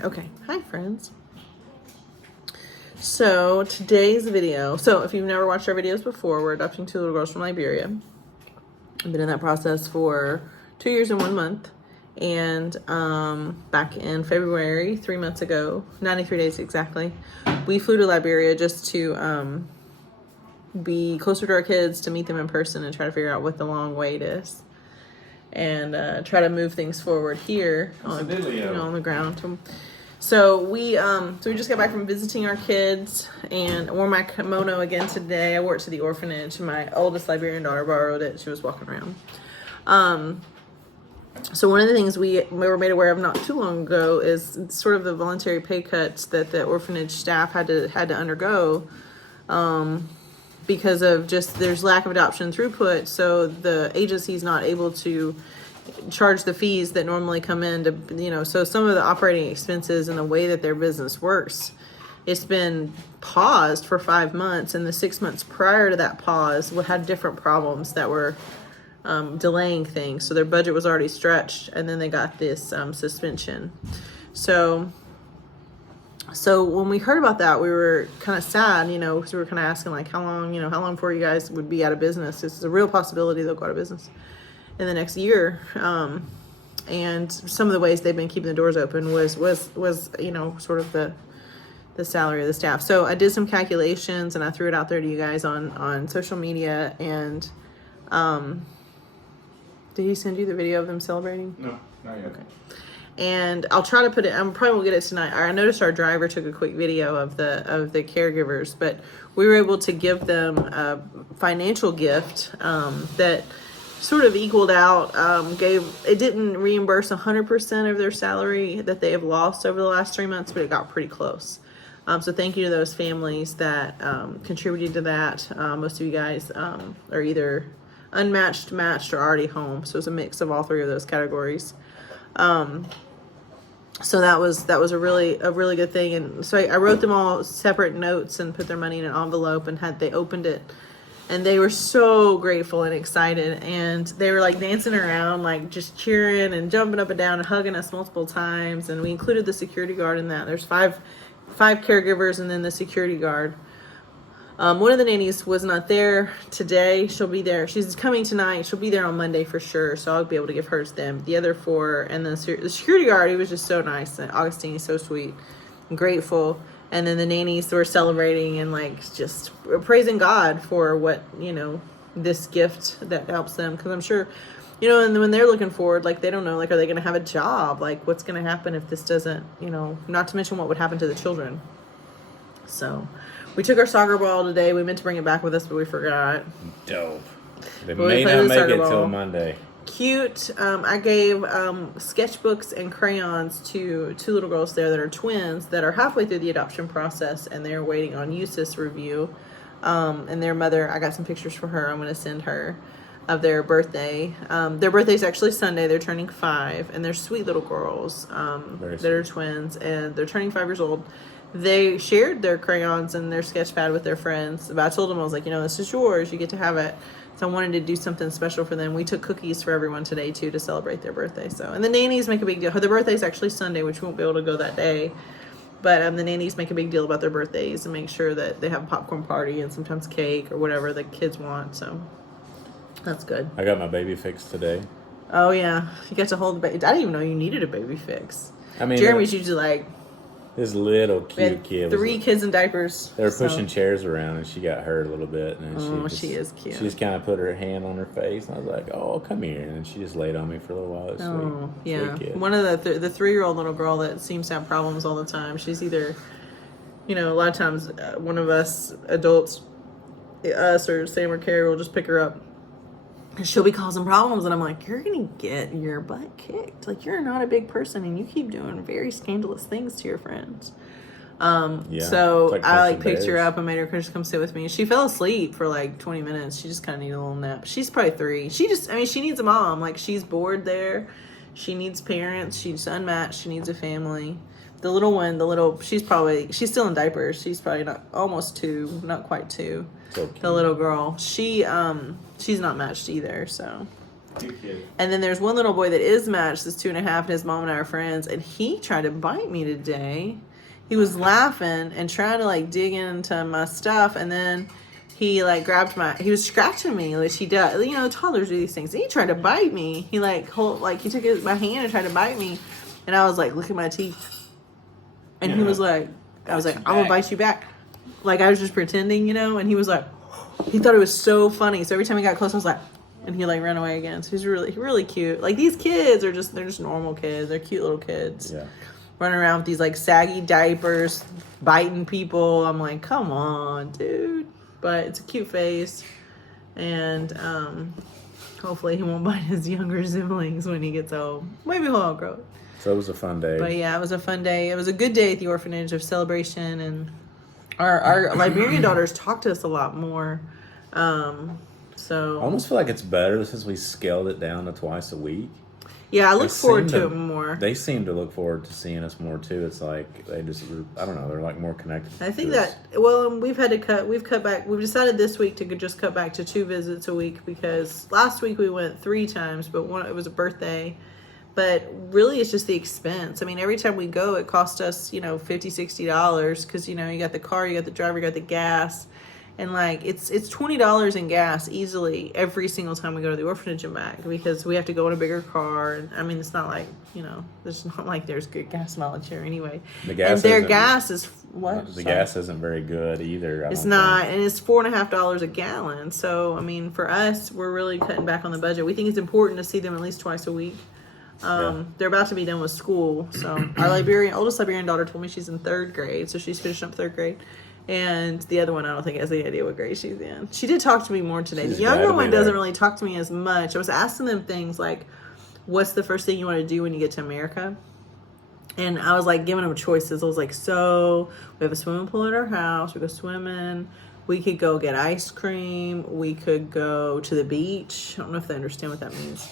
Okay, hi friends. So today's video, so if you've never watched our videos before, we're adopting 2 little girls from Liberia. I've been in that process for 2 years and 1 month. And back in February, 3 months ago, 93 days exactly, we flew to Liberia just to be closer to our kids, to meet them in person and try to figure out what the long wait is. And try to move things forward here on the ground. So we just got back from visiting our kids and wore my kimono again today. I wore it to the orphanage. My oldest Liberian daughter borrowed it. She was walking around. So one of the things we were made aware of not too long ago is sort of the voluntary pay cuts that the orphanage staff had to undergo because of just there's lack of adoption throughput. So the agency's not able to charge the fees that normally come in to, so some of the operating expenses and the way that their business works, it's been paused for 5 months, and the 6 months prior to that pause had different problems that were delaying things. So their budget was already stretched, and then they got this suspension. So when we heard about that, we were kind of sad, because we were kind of asking like, how long before you guys would be out of business? This is a real possibility they'll go out of business in the next year. And some of the ways they've been keeping the doors open was sort of the salary of the staff. So I did some calculations and I threw it out there to you guys on social media. And did he send you the video of them celebrating? No, not yet. Okay. And I'll try to put it, I probably won't get it tonight. I noticed our driver took a quick video of the caregivers, but we were able to give them a financial gift that sort of equaled out, it didn't reimburse 100% of their salary that they have lost over the last 3 months, but it got pretty close. So thank you to those families that contributed to that. Most of you guys are either unmatched, matched, or already home. So it's a mix of all 3 of those categories. So that was a really good thing. And so I wrote them all separate notes and put their money in an envelope, and they opened it. And they were so grateful and excited. And they were like dancing around, like just cheering and jumping up and down and hugging us multiple times. And we included the security guard in that. There's five caregivers and then the security guard. One of the nannies was not there today. She'll be there. She's coming tonight. She'll be there on Monday for sure. So I'll be able to give hers to them. The other 4, and then the security guard, he was just so nice. And Augustine is so sweet and grateful. And then the nannies were celebrating and like just praising God for what, this gift that helps them. Because I'm sure, and when they're looking forward, like they don't know, like, are they going to have a job? Like what's going to happen if this doesn't, not to mention what would happen to the children. So we took our soccer ball today. We meant to bring it back with us, but we forgot. Dope. They may not make it till Monday. Cute. I gave sketchbooks and crayons to 2 little girls there that are twins that are halfway through the adoption process, and they're waiting on USIS review. And their mother, I got some pictures for her. I'm going to send her of their birthday. Their birthday's actually Sunday. They're turning 5, and they're sweet little girls that are twins, and they're turning 5 years old. They shared their crayons and their sketch pad with their friends. But I told them, I was like, this is yours. You get to have it. So I wanted to do something special for them. We took cookies for everyone today, too, to celebrate their birthday. So, and the nannies make a big deal. Their birthday's actually Sunday, which we won't be able to go that day. But the nannies make a big deal about their birthdays and make sure that they have a popcorn party and sometimes cake or whatever the kids want. So that's good. I got my baby fixed today. Oh, yeah. You got to hold the baby. I didn't even know you needed a baby fix. I mean, Jeremy's usually like... This little cute kid. 3 kids in diapers. They were pushing chairs around, and she got hurt a little bit. And she is cute. She just kind of put her hand on her face, and I was like, "Oh, come here!" And then she just laid on me for a little while. It was sweet. Yeah. Sweet kid. One of the 3-year-old little girl that seems to have problems all the time. She's either, a lot of times one of us adults, us or Sam or Carrie, will just pick her up. She'll be causing problems, and I'm like, you're gonna get your butt kicked. Like, you're not a big person, and you keep doing very scandalous things to your friends. So like I picked her up and made her just come sit with me. She fell asleep for like 20 minutes. She just kind of needed a little nap. She's probably 3. She needs a mom. Like, she's bored there. She needs parents. She's unmatched. She needs a family. The little one, she's still in diapers. She's probably almost 2, not quite 2. So cute. The little girl, she's not matched either. So And then there's one little boy that is matched, that's 2.5, and his mom and I are friends, and he tried to bite me today. He was laughing and trying to like dig into my stuff, and then he like grabbed he was scratching me, which he does. You know, toddlers do these things. And he tried to bite me. He he took my hand and tried to bite me, and I was like, look at my teeth. And he was like, I was like, I'm gonna bite you back. Like I was just pretending, you know. And he was like, he thought it was so funny. So every time he got close, I was like, and he like ran away again. So he's really cute. Like these kids they're just normal kids. They're cute little kids. Yeah. Running around with these like saggy diapers, biting people. I'm like, come on, dude. But it's a cute face, and hopefully he won't bite his younger siblings when he gets home. Maybe he'll outgrow it. So it was a fun day. But yeah, it was a fun day. It was a good day at the orphanage of celebration, and our Liberian daughters talked to us a lot more. So I almost feel like it's better since we scaled it down to twice a week. Yeah, I look forward to it more. They seem to look forward to seeing us more too. It's like I don't know, they're like more connected. I think that, we've cut back. We've decided this week to just cut back to 2 visits a week, because last week we went 3 times, but it was a birthday. But really it's just the expense. I mean, every time we go, it costs us, $50, $60, because, you got the car, you got the driver, you got the gas. And like it's $20 in gas easily every single time we go to the orphanage and back, because we have to go in a bigger car. And I mean, it's not like there's good gas mileage here anyway. Their gas is what? The gas isn't very good either. It's not, and it's $4.50 a gallon. So I mean, for us, we're really cutting back on the budget. We think it's important to see them at least twice a week. They're about to be done with school. So our oldest Liberian daughter told me she's in 3rd grade, so she's finishing up 3rd grade. And the other one, I don't think has any idea what grade she's in. She did talk to me more today. The younger one doesn't really talk to me as much. I was asking them things like, what's the first thing you want to do when you get to America? And I was like giving them choices. I was like, so we have a swimming pool at our house. We go swimming. We could go get ice cream. We could go to the beach. I don't know if they understand what that means.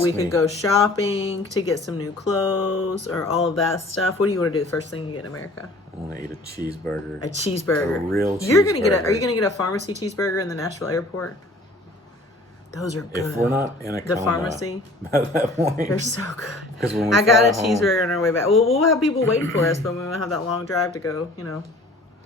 We could go shopping to get some new clothes or all of that stuff. What do you want to do the first thing you get in America? I want to eat a cheeseburger. A cheeseburger. A real cheeseburger. Are you gonna get a pharmacy cheeseburger in the Nashville airport? Those are good. If we're not in a coma, pharmacy, by that point, they're so good. Because when we I got a cheeseburger on our way back. Well, we'll have people waiting for us, but we won't have that long drive to go.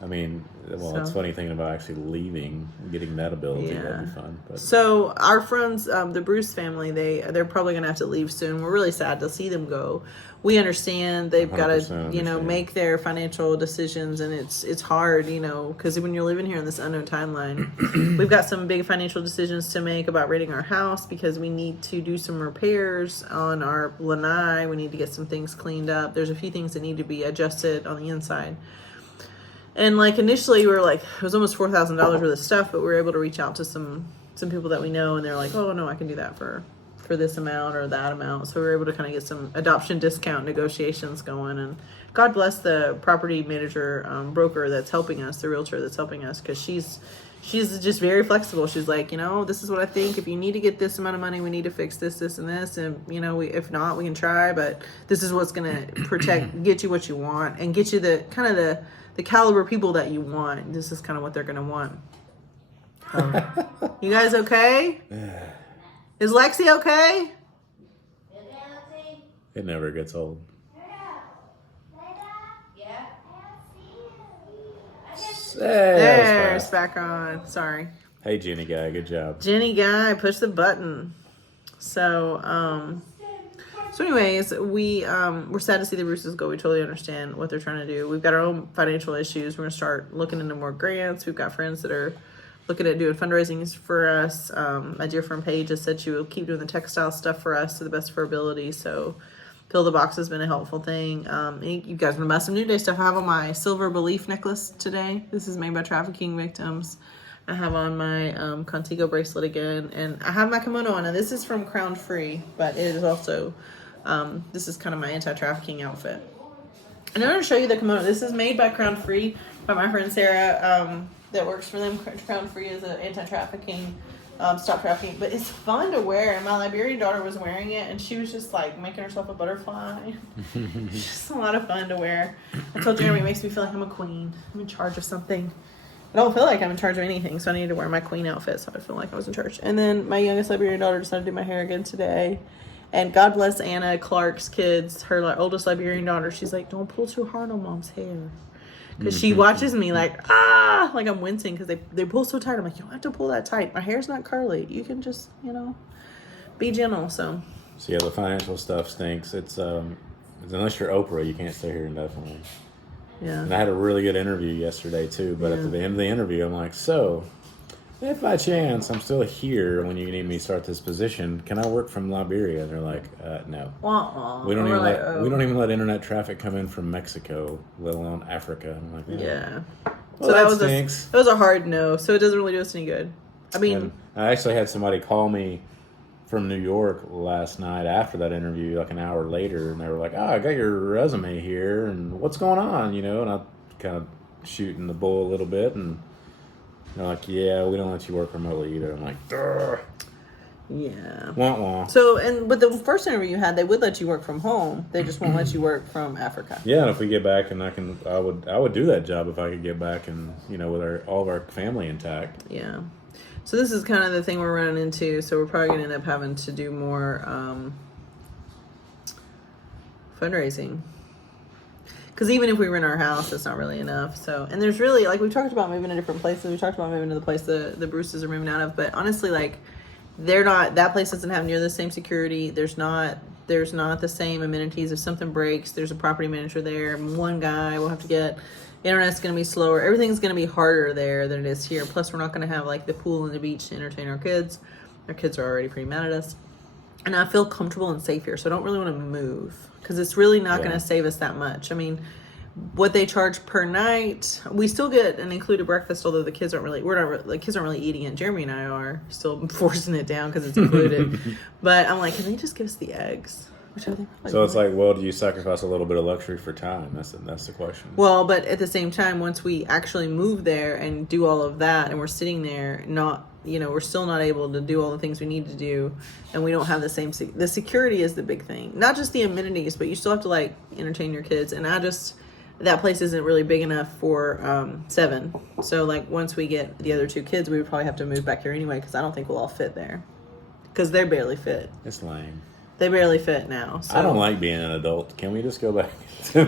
I mean, it's funny thinking about actually leaving, getting that ability. Yeah. That'd be fun. But. So our friends, the Bruce family, they're probably gonna have to leave soon. We're really sad to see them go. We understand they've got to, make their financial decisions, and it's hard, because when you're living here in this unknown timeline, we've got some big financial decisions to make about renting our house, because we need to do some repairs on our lanai. We need to get some things cleaned up. There's a few things that need to be adjusted on the inside. And like initially we were like, it was almost $4,000 worth of stuff, but we were able to reach out to some people that we know, and they're like, oh no, I can do that for this amount or that amount. So we were able to kind of get some adoption discount negotiations going. And God bless the property manager broker that's helping us, the realtor that's helping us, because she's just very flexible. She's like, this is what I think. If you need to get this amount of money, we need to fix this, this, and this. And, if not, we can try. But this is what's going to get you what you want, and get you the kind of the caliber people that you want. This is kind of what they're going to want. You guys okay? Is Lexi okay? It never gets old. There, it's back on. Sorry. Hey, Jenny Guy, good job. Jenny Guy, push the button. So anyways, we're sad to see the Roosters go. We totally understand what they're trying to do. We've got our own financial issues. We're going to start looking into more grants. We've got friends that are looking at doing fundraisings for us. My dear friend Paige has said she will keep doing the textile stuff for us to the best of her ability. So Fill the Box has been a helpful thing. You guys want to buy some New Day stuff. I have on my silver belief necklace today. This is made by trafficking victims. I have on my Contigo bracelet again. And I have my kimono on. And this is from Crown Free. But it is also, this is kind of my anti-trafficking outfit. And I'm going to show you the kimono. This is made by Crown Free by my friend Sarah. That works for them. Crown Free is an anti-trafficking, stop trafficking. But it's fun to wear. And my Liberian daughter was wearing it, and she was just like making herself a butterfly. It's just a lot of fun to wear. I told Jeremy it makes me feel like I'm a queen. I'm in charge of something. I don't feel like I'm in charge of anything, so I needed to wear my queen outfit so I feel like I was in charge. And then my youngest Liberian daughter decided to do my hair again today. And God bless Anna Clark's kids, her oldest Liberian daughter. She's like, don't pull too hard on mom's hair. Because she watches me like I'm wincing because they pull so tight. I'm like, you don't have to pull that tight. My hair's not curly. You can just, be gentle. So yeah, the financial stuff stinks. It's unless you're Oprah, you can't stay here indefinitely. Yeah. And I had a really good interview yesterday too. But at the end of the interview, I'm like, so if by chance I'm still here when you need me to start this position, can I work from Liberia? And they're like, no. We don't even let internet traffic come in from Mexico, let alone Africa. I'm like, yeah. Well, so that was a hard no. So it doesn't really do us any good. I mean, and I actually had somebody call me from New York last night after that interview, like an hour later, and they were like, I got your resume here, and what's going on, and I kind of shooting the bull a little bit, and they're like, yeah, we don't let you work remotely either. I'm like, duh. Yeah. Wah wah. So, but the first interview you had, they would let you work from home. They just won't let you work from Africa. Yeah, and if we get back, and I would do that job if I could get back, and with all of our family intact. Yeah. So this is kind of the thing we're running into. So we're probably going to end up having to do more fundraising. Because even if we rent our house, it's not really enough. So, and there's really, like, we've talked about moving to different places. We talked about moving to the place the Bruces are moving out of. But honestly, like, that place doesn't have near the same security. There's not the same amenities. If something breaks, there's a property manager there. One guy will have to get. Internet's going to be slower. Everything's going to be harder there than it is here. Plus, we're not going to have, like, the pool and the beach to entertain our kids. Our kids are already pretty mad at us. And I feel comfortable and safe here, so I don't really want to move. Because it's really not going to save us that much. I mean, what they charge per night, we still get an included breakfast, although the kids aren't really eating it. Jeremy and I are still forcing it down because it's included. But I'm like, can they just give us the eggs? Which I think so it's like, well, do you sacrifice a little bit of luxury for time? That's the question. Well, but at the same time, once we actually move there and do all of that, and we're sitting there, we're still not able to do all the things we need to do, and we don't have the same. The security is the big thing, not just the amenities, but you still have to like entertain your kids. And that place isn't really big enough for 7. So like once we get the other 2 kids, we would probably have to move back here anyway because I don't think we'll all fit there because they barely fit. It's lame. They barely fit now. So. I don't like being an adult. Can we just go back to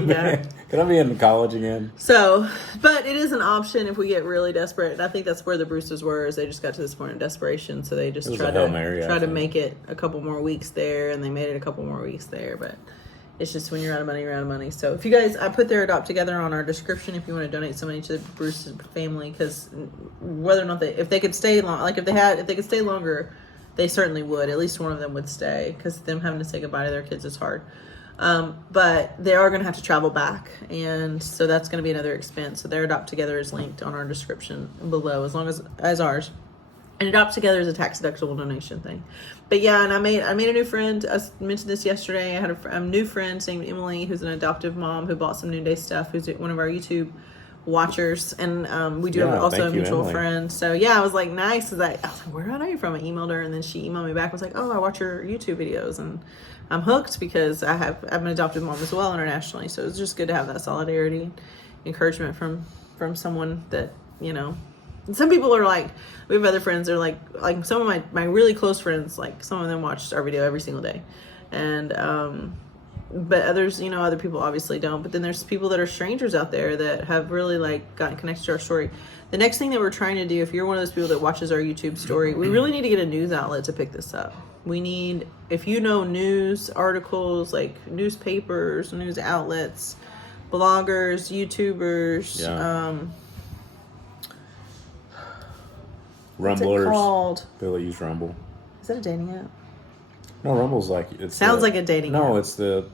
Can I be in college again? So, but it is an option if we get really desperate. And I think that's where the Bruces were, is they just got to this point of desperation. So they just tried to make it a couple more weeks there, and they made it a couple more weeks there. But it's just when you're out of money, you're out of money. So if you guys, I put their Adopt Together on our description if you want to donate some money to the Bruce family, because whether or not if they could stay long, like if they could stay longer, they certainly would. At least one of them would stay, because them having to say goodbye to their kids is hard. But they are going to have to travel back, and so that's going to be another expense. So their Adopt Together is linked on our description below, as long as ours. And Adopt Together is a tax deductible donation thing. But yeah, and I made a new friend. I mentioned this yesterday. I had a new friend named Emily, who's an adoptive mom who bought some Noonday stuff, who's one of our YouTube watchers, and we do have also a mutual friend. So yeah, I was like, nice. I was like, where do I know you from? I emailed her, and then she emailed me back. Was like, oh, I watch your YouTube videos, and I'm hooked because I'm an adoptive mom as well internationally. So it's just good to have that solidarity, encouragement from someone that And some people are like, we have other friends that are like some of my really close friends, like some of them watch our video every single day, and but others, other people obviously don't. But then there's people that are strangers out there that have really like gotten connected to our story. The next thing that we're trying to do, if you're one of those people that watches our YouTube story, we really need to get a news outlet to pick this up. We need, if you know news articles, like newspapers, news outlets, bloggers, YouTubers, Rumblers. What's it called? People that use Rumble. Is that a dating app? No, Rumble's like sounds like a dating app. No, it's the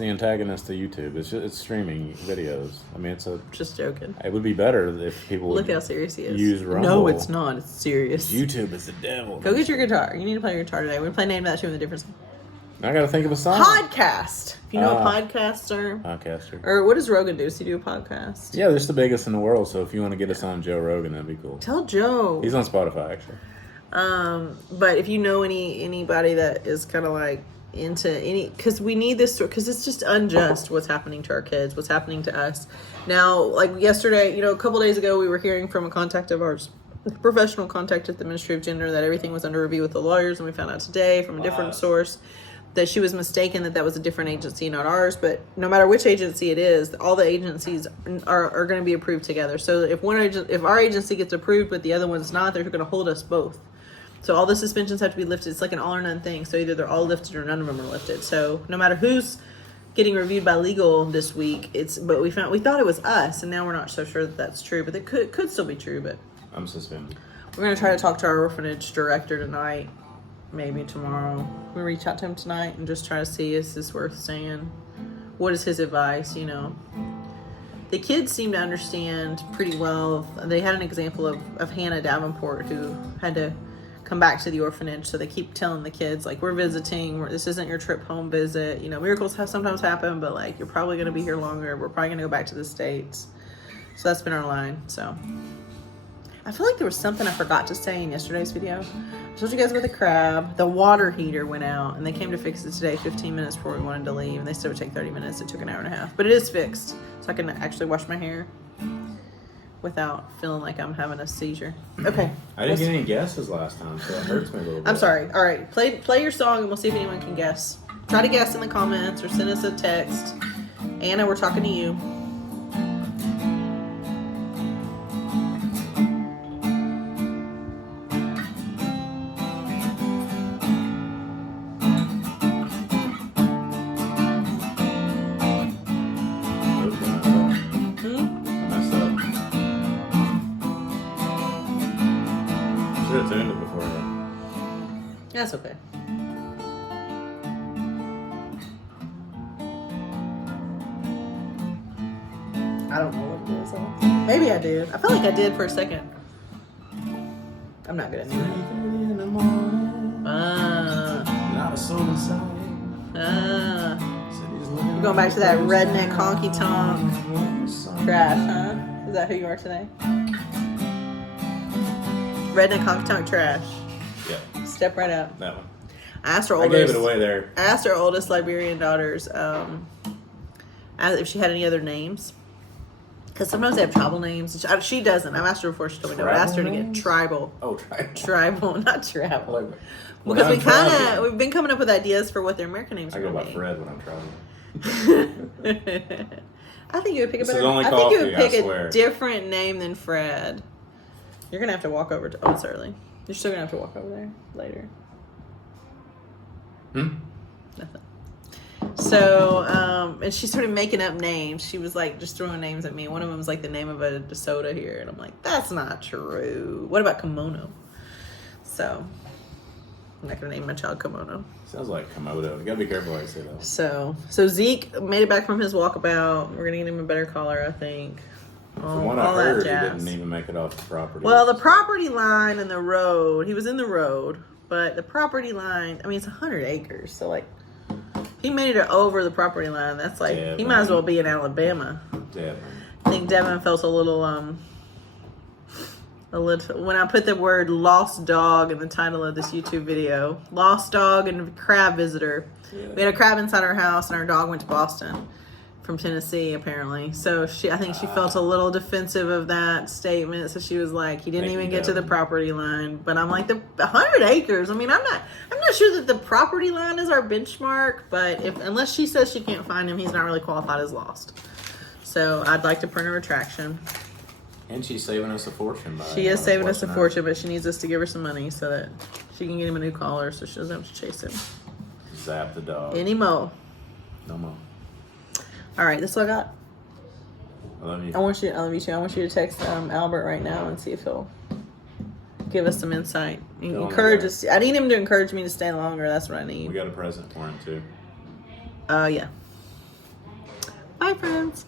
antagonist to YouTube. It's streaming videos. I mean, just joking. It would be better if people would look how serious he is. Use Rumble. No, it's not. It's serious. YouTube is the devil. Go get your guitar. You need to play your guitar today. We're gonna play Name That Tune with a difference. I gotta think of a song. Podcast. If you know a podcaster. Or what does Rogan do? Does he do a podcast? Yeah, they're the biggest in the world. So if you want to get us on Joe Rogan, that'd be cool. Tell Joe. He's on Spotify, actually. But if you know anybody that is kind of like into any, because we need this, because it's just unjust what's happening to our kids, what's happening to us. Now, like yesterday, a couple days ago, we were hearing from a contact of ours, professional contact at the Ministry of Gender, that everything was under review with the lawyers, and we found out today from a different source that she was mistaken, that was a different agency, not ours. But no matter which agency it is, all the agencies are going to be approved together. So if if our agency gets approved but the other one's not, they're going to hold us both. So all the suspensions have to be lifted. It's like an all or none thing. So either they're all lifted or none of them are lifted. So no matter who's getting reviewed by legal this week, but we thought it was us, and now we're not so sure that that's true. But it could still be true. But I'm suspended. we're going to try to talk to our orphanage director tonight, maybe tomorrow. We'll reach out to him tonight and just try to see, is this worth staying? What is his advice, The kids seem to understand pretty well. They had an example of Hannah Davenport, who had to come back to the orphanage. So they keep telling the kids, like, we're visiting. This isn't your trip home visit. Miracles sometimes happen, but, like, you're probably going to be here longer. We're probably going to go back to the States. So that's been our line, so... I feel like there was something I forgot to say in yesterday's video. I told you guys about the crab. The water heater went out, and they came to fix it today 15 minutes before we wanted to leave, and they said it would take 30 minutes. It took an hour and a half. But it is fixed, so I can actually wash my hair without feeling like I'm having a seizure. Okay. I didn't get any guesses last time, so it hurts me a little bit. I'm sorry. All right. Play your song, and we'll see if anyone can guess. Try to guess in the comments or send us a text. Anna, we're talking to you. That's okay. I don't know what it is. Maybe I did. I felt like I did for a second. I'm not good at music. 3:30 in the morning. Not a soul inside. You're going back to that redneck honky tonk trash, huh? Is that who you are today? If honky tonk trash. Yeah. Step right up. That one. I asked her I gave it away there. I asked her oldest Liberian daughters if she had any other names. Because sometimes they have tribal names. She doesn't. I've asked her before she told me no. I asked her to get tribal. Oh, tribal. Tribal, not travel. Like, because we've been coming up with ideas for what their American names are going to be. I go by Fred when I'm traveling. I think you would pick a This better. is only I think you coffee, would pick I a swear. different name than Fred. You're gonna have to walk over to. Oh, it's early. You're still gonna have to walk over there later. Nothing. So, and she started making up names. She was like just throwing names at me. One of them was like the name of a soda here, and I'm like, that's not true. What about kimono? So, I'm not gonna name my child kimono. Sounds like Komodo. You gotta be careful how you say that. So Zeke made it back from his walkabout. We're gonna get him a better collar, I think. From what I heard, he didn't even make it off the property. Well, the property line and the road, he was in the road, but the property line, I mean, it's 100 acres. So, like, he made it over the property line. That's like, yeah, he might as well be in Alabama. Yeah. I think Devin felt a little, when I put the word lost dog in the title of this YouTube video, lost dog and crab visitor. Yeah. We had a crab inside our house, and our dog went to Boston from Tennessee, apparently. So I think she felt a little defensive of that statement. So she was like, he didn't even get to the property line. But I'm like, the 100 acres. I mean, I'm not sure that the property line is our benchmark, but unless she says she can't find him, he's not really qualified as lost. So I'd like to print a retraction. And she's saving us a fortune. She is saving us a fortune, but she needs us to give her some money so that she can get him a new collar so she doesn't have to chase him. Zap the dog. Any mo. No mo. All right, this is what I got. I love you. I love you too. I want you to text Albert right now and see if he'll give us some insight. Encourage us. I need him to encourage me to stay longer. That's what I need. We got a present for him too. Yeah. Bye, friends.